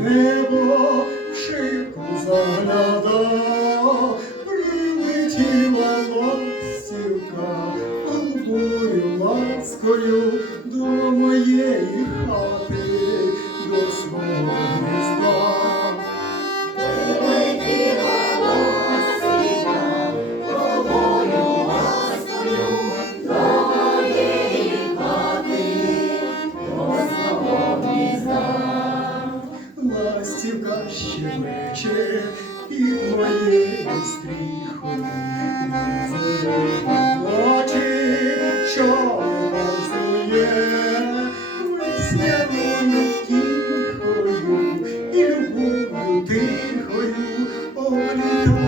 небо в ширку загляда, прилетіла ластівка, голубою ласкою дома. Ластівка щебече під моєю стріхою, стріху плаче, що танцює весняною тихою і любов'ю тихою облітає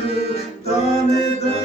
твою, та не дай.